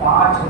5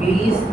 20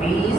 20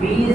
20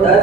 10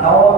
9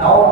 9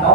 9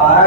12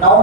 9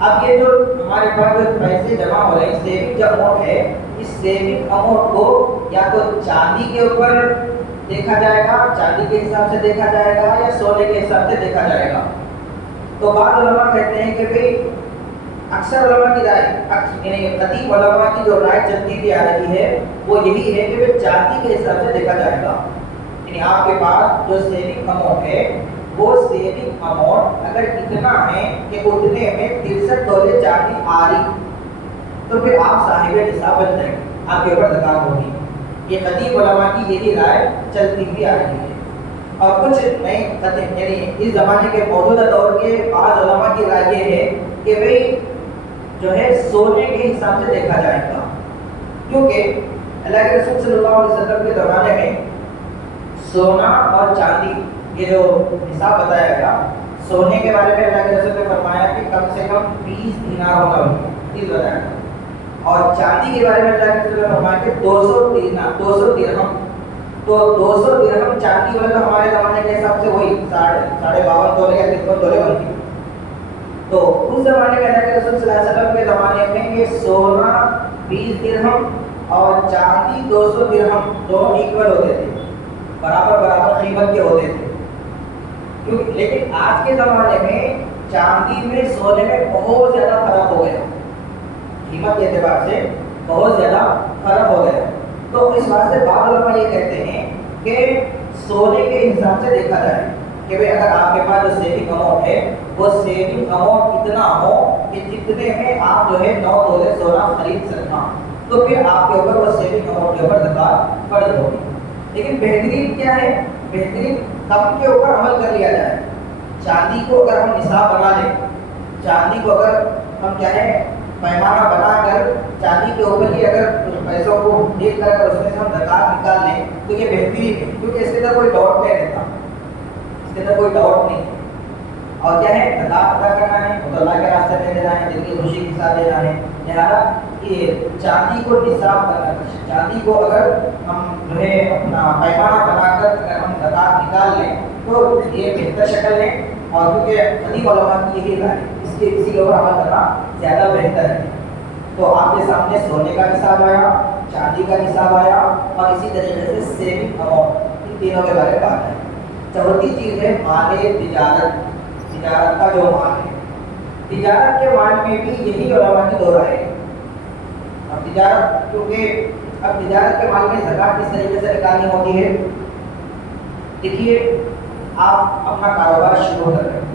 اب یہ جو ہمارے پاس جو پیسے جمع ہو رہے ہیں سیونگ اماؤنٹ ہے، اس سیونگ اماؤنٹ کو یا تو چاندی کے اوپر دیکھا جائے گا، چاندی کے حساب سے دیکھا جائے گا، یا سونے کے حساب سے دیکھا جائے گا. تو بعض علماء کہتے ہیں کہ بھئی اکثر علماء کی رائے، یعنی قدیم علماء کی جو رائے چلتی بھی آ رہی ہے وہ یہی ہے کہ چاندی کے حساب سے دیکھا جائے گا. یعنی آپ کے پاس جو سیونگ اماؤنٹ ہے وہ سیونگ اماؤنٹ اگر اتنا ہے کہ اتنے میں 63 تولے چاندی آ رہی تو پھر آپ صاحب نصاب بن جائیں گے، آپ کے اوپر زکات ہوگی. یہ قدیم علماء کی یہی رائے چلتی بھی آ رہی ہے. اور کچھ نئے یعنی اس زمانے کے موجودہ دور کے بعض علماء کی رائے یہ ہے کہ بھئی جو ہے سونے کے حساب سے دیکھا جائے گا، کیونکہ اللہ کے رسول صلی اللہ علیہ وسلم کے زمانے میں سونا اور چاندی یہ جو حساب بتایا گیا، سونے کے بارے میں اللہ کے رسول نے فرمایا کہ کم سے کم 20 دینار ہونا ہوگا، 30 بتایا گیا. اور چاندی کے بارے میں اللہ کے رسول نے فرمایا کہ 200 دینار، 200 درہم. تو 200 درہم چاندی والا تو ہمارے زمانے کے حساب سے وہی 52.5 تولے یا 53 تولے بنتی. تو اس زمانے میں اللہ کے رسول صلی اللہ علیہ وسلم کے زمانے میں یہ سونا 20 درہم اور چاندی 200 درہم دونوں ایکول ہوتے تھے، برابر قیمت کے ہوتے تھے. کیونکہ لیکن آج کے زمانے میں چاندی میں سونے میں بہت زیادہ فرق ہو گیا، قیمت کے اعتبار سے بہت زیادہ فرق ہو گیا. تو اس بات سے بعض علماء یہ کہتے ہیں کہ سونے کے حساب سے دیکھا جائے کہ بھئی اگر آپ کے پاس جو سیونگ اماؤنٹ ہے وہ سیونگ اماؤنٹ اتنا ہو کہ جتنے میں آپ جو ہے 9 تولے سونا خرید سکنا، تو پھر آپ کے اوپر وہ سیونگ اماؤنٹ کے اوپر زکات فرض ہوگی. لیکن بہترین کیا ہے؟ بہترین کم کے اوپر عمل کر لیا جائے. چاندی کو اگر ہم نصاب بنا لیں، چاندی کو اگر ہم کیا ہے پیمانہ بنا کر چاندی کے اوپر ہی اگر پیسوں کو دیکھ کر اگر اس میں سے ہم زکات نکال لیں تو یہ بہترین ہے، کیونکہ اس کے اندر کوئی ڈاؤٹ نہیں رہتا، اس کے اندر کوئی ڈاؤٹ نہیں. اور کیا ہے زکات ادا کرنا ہے تو اللہ کے راستے میں دینا ہے، دل کی خوشی کے ساتھ دینا ہے. لہٰذا یہ چاندی کو نصاب کرنا، چاندی کو اگر ہم جو ہے اپنا پیمانہ بنا کر اگر ہم زکات نکال لیں تو یہ بہتر شکل ہے. اور کیونکہ قدیم علماء کی یہی رائے ہے، اسی کے اوپر عمل کرنا زیادہ بہتر ہے. تو آپ کے سامنے سونے کا نصاب آیا، چاندی کا نصاب آیا، اور اسی طریقے سے سیونگ اماؤنٹ، ان تینوں کے بارے میں بات ہے. چوتھی چیز ہے مال تجارت، تجارت کا جو مال ہے. تجارت کے مال میں بھی یہی علماء کی دو رائے ہے. اب تجارت کیونکہ اب تجارت کے مال میں زکات کس طریقے سے نکالنی ہوتی ہے؟ دیکھیے آپ اپنا کاروبار شروع کر رہے ہیں،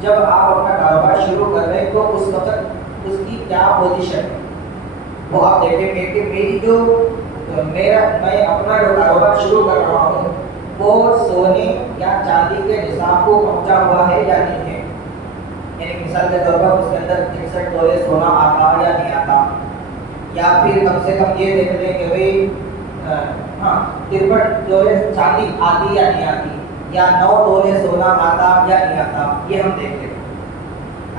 جب آپ اپنا کاروبار شروع کر رہے ہیں تو اس وقت اس کی کیا پوزیشن ہے وہ آپ دیکھیں گے کہ میری جو میں اپنا جو کاروبار شروع کر رہا ہوں وہ سونے یا چاندی کے نصاب کو پہنچا ہوا ہے یا نہیں ہے. یعنی مثال کے طور پر اس کے اندر 63 تولے سونا آتا یا نہیں آتا، یا پھر کم سے کم یہ دیکھ لیں کہ بھئی 63 تولے چاندی آتی یا نہیں آتی، یا 9 تولے سونا آتا یا نہیں آتا، یہ ہم دیکھ لیں.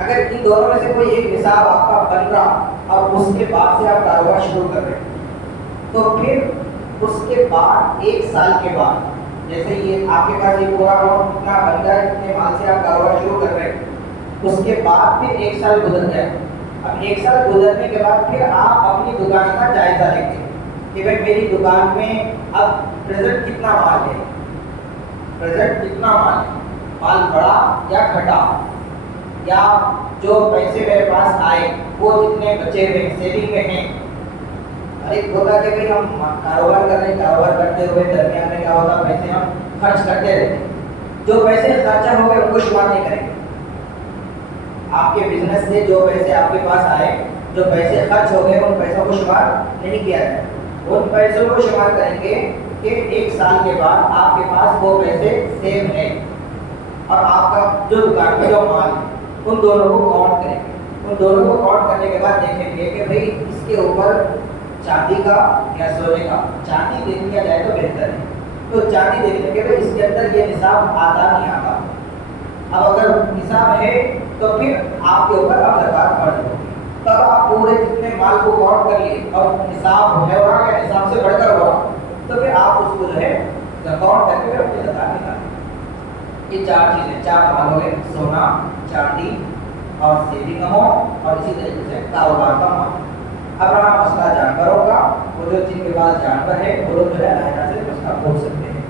اگر ان دونوں میں سے کوئی ایک نصاب آپ کا بن رہا اور اس کے بعد سے آپ کاروبار شروع کر رہے ہیں تو پھر اس کے بعد 1 سال کے بعد جیسے یہ آپ کے پاس یہ پورا اماؤنٹ کتنا بن گیا جتنے مال سے آپ کاروبار شروع کر رہے ہیں، اس کے بعد پھر 1 سال گزر جائے. اب 1 سال گزرنے کے بعد پھر آپ اپنی دکان کا جائزہ لیں گے کہ بھائی میری دکان میں اب پریزنٹ کتنا مال ہے، پریزنٹ کتنا مال بڑا یا گھٹا، یا جو پیسے میرے پاس آئے وہ جتنے بچے ہوئے سیونگ میں ہیں. اور ایک ہوتا کہ بھائی ہم کاروبار کر رہے ہیں، کاروبار کرتے ہوئے درمیان میں کیا ہوتا پیسے ہم خرچ کرتے رہتے ہیں، جو پیسے خرچہ ہو گئے ان کو شمار نہیں کریں گے. آپ کے بزنس سے جو پیسے آپ کے پاس آئے، جو پیسے خرچ ہو گئے ان پیسوں کو شمار نہیں کیا جائے. ان پیسوں کو شمار کریں گے کہ 1 سال کے بعد آپ کے پاس وہ پیسے سیو ہیں اور آپ کا جو دکان کا جو مال ہے ان دونوں کو کاؤنٹ کریں گے. ان دونوں کو کاؤنٹ کرنے کے بعد دیکھیں گے کہ بھئی اس کے اوپر چاندی کا یا سونے کا، چاندی دیکھ لیا جائے تو بہتر ہے. تو چاندی دیکھنے کے بعد اس کے اندر یہ نصاب آتا نہیں آتا. اب اگر نصاب ہے تو پھر آپ کے اوپر اب زکات فرض ہوگی. تب آپ پورے جتنے مال کو کاؤنٹ کر لیے اور نصاب ہے ہوا یا نصاب سے بڑھ کر ہوا تو پھر آپ اس کو جو ہے کاؤنٹ کر کے پھر اپنی زکات نکالیں. یہ 4 چیزیں، 4 مال ہو گئے، سونا، چاندی، اور سیونگ اماؤنٹ اور اسی طریقے سے کاروبار کا اماؤنٹ. اب رہا مسئلہ جانوروں کا, وہ جو جن کے پاس جانور ہے وہ لوگ جو ہے علیحدہ سے مسئلہ پوچھ سکتے ہیں.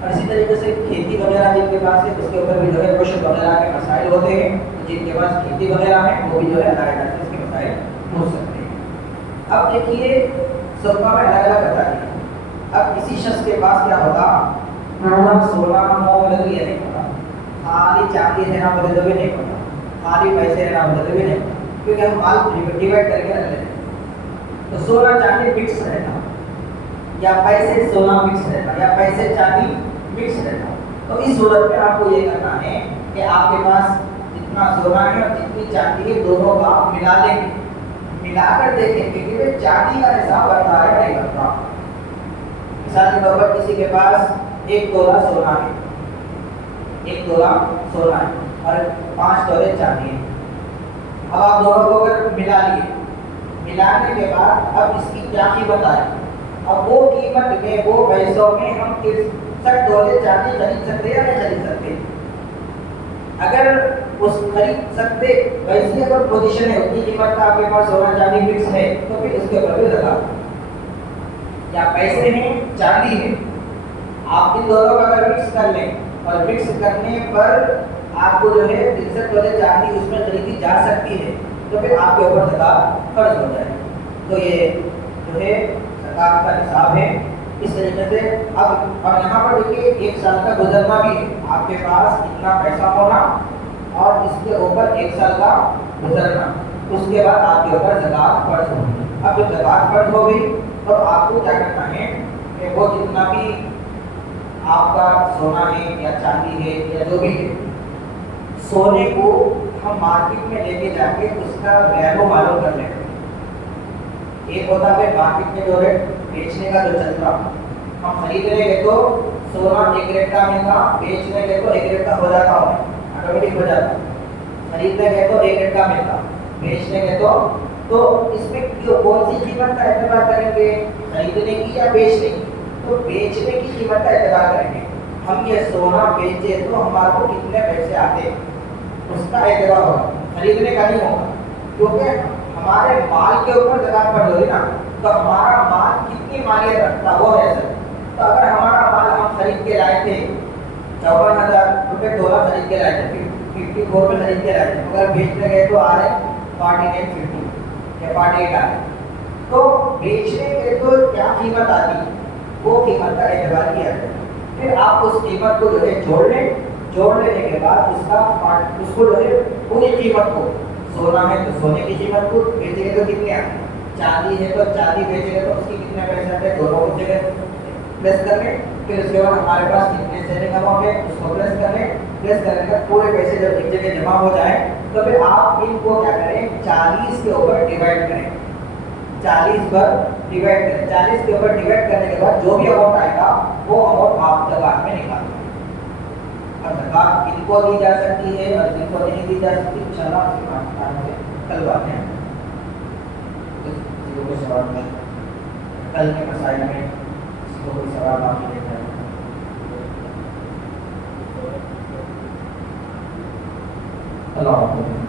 اور اسی طریقے سے کھیتی وغیرہ جن کے پاس ہے اس کے اوپر بھی جو ہے کچھ وغیرہ کے مسائل ہوتے ہیں, جن کے پاس کھیتی وغیرہ ہے وہ بھی جو ہے علیحدہ سے اس کے مسائل پوچھ سکتے ہیں. اب دیکھیے صدقہ میں الگ الگ بتا دیا. اب کسی شخص کے پاس کیا ہوتا, پورا سونا موم یہ نہیں ہوتا, خالی چاندی رہنا مدد بھی نہیں ہوتا, خالی پیسے رہنا مدد بھی نہیں ہوتا, کیونکہ ہم مال ڈیوائڈ کر کے رکھ لیتے ہیں. تو سونا چاندی مکس رہتا, یا پیسے سونا مکس رہتا, یا پیسے چاندی مکس رہتا. تو اس صورت میں آپ کو یہ کرنا ہے کہ آپ کے پاس جتنا سونا ہے اور جتنی چاندی ہے دونوں کا آپ ملا لیں گے, ملا کر دیکھیں گے کہ چاندی کا حساب بنتا ہے نہیں بنتا. مثال کے طور پر کسی کے پاس 1 تولہ سونا ہے, 1 تولہ سونا ہے اور 5 تولے چاندی ہے. اب آپ دونوں کو اگر ملا لیے, ملانے کے بعد اب اس کی کیا قیمت آئے, اب وہ قیمت میں وہ پیسوں میں ہم 60 تولے چاندی خرید سکتے ہیں یا نہیں خرید سکتے. اگر اس خرید سکتے ویسی اگر پوزیشن ہے, اتنی قیمت کا آپ کے پاس سونا چاندی مکس ہے, تو پھر اس کے اوپر بھی زکات. یا پیسے ہیں چاندی ہے, آپ ان دونوں کا اگر مکس کر لیں اور مکس کرنے پر آپ کو جو ہے 63 تولے چاندی اس میں خریدی جا سکتی ہے, تو پھر آپ کے اوپر زکات فرض ہو جائے. تو یہ جو ہے زکات کا نصاب ہے. اس طریقے سے اب یہاں پر دیکھیے 1 سال کا گزرنا بھی ہے, آپ کے پاس اتنا پیسہ ہونا اور اس کے اوپر 1 سال کا گزرنا, اس کے بعد آپ کے اوپر زکات فرض ہوگی. اب جب زکات فرض ہو گئی تو آپ کو کیا کرنا ہے کہ وہ جتنا بھی آپ کا سونا ہے یا چاندی ہے یا جو بھی ہے, سونے کو ہم مارکیٹ میں لے کے جا کے اس کا ویلیو معلوم کر لیں. ایک ہوتا ہے مارکیٹ میں جو ریٹ بیچنے کا جو چل رہا, ہم خریدنے گئے تو سونا 1 ریٹ کا ملتا, بیچنے گئے تو 1 ریٹ کا ہو جاتا, آٹومیٹک ہو جاتا. خریدنے گئے تو 1 ریٹ کا ملتا, بیچنے گئے تو اس میں کون سی قیمت کا اعتبار کریں گے, خریدنے کی یا بیچنے کی. تو بیچنے کی قیمت کا اعتبار کریں گے. ہم یہ سونا بیچے تو ہمارے کو کتنے پیسے آتے, اس کا اعتبار ہوگا, خریدنے کا نہیں ہوگا. کیونکہ ہمارے مال کے اوپر زکات فرض ہوگی نا, تو ہمارا مال کتنی مالیت رکھتا وہ ہے سر. تو اگر ہمارا مال ہم خرید کے لائے تھے 54,000 روپے تولہ خرید کے لائے تھے, 54 میں خرید کے لائے تھے, اگر بیچنے گئے تو آ رہے 49.50 یا 48 آ رہے, تو بیچنے کے تو کیا قیمت آتی وہ قیمت کا اعتبار کیا جائے. پھر آپ اس قیمت کو جو ہے جوڑ لیں, جوڑ لینے کے بعد اس کو جو ہے پوری قیمت کو, سونا ہے تو سونے کی قیمت کو بیچیں گے تو کتنے آتے, چاندی ہے تو چاندی بیچیں گے تو اس کی کتنے پیسے آتے, دونوں کو جگہ پلس کر لیں. پھر اس کے بعد ہمارے پاس کتنے سیونگ اماؤنٹ ہے اس کو پلس کر لیں. پلس کرنے کا پورے پیسے جب ایک جگہ جمع ہو جائیں تو پھر آپ ان کو کیا کریں 40 کے اوپر ڈیوائڈ کریں, 40 پر ڈیوائڈ کریں. 40 کے اوپر ڈیوائڈ کرنے کے بعد جو بھی اماؤنٹ آئے گا وہ اماؤنٹ آپ زکات میں نکالیں. اور زکات کن کو دی جا سکتی ہے اور کن کو نہیں دی جا سکتی, انشاءاللہ اس کے بعد کل بات ہے. کوئی سوال نہیں, کل کے مسائل میں اس کو کوئی سوال باقی رہتا ہے. اللہ حافظ.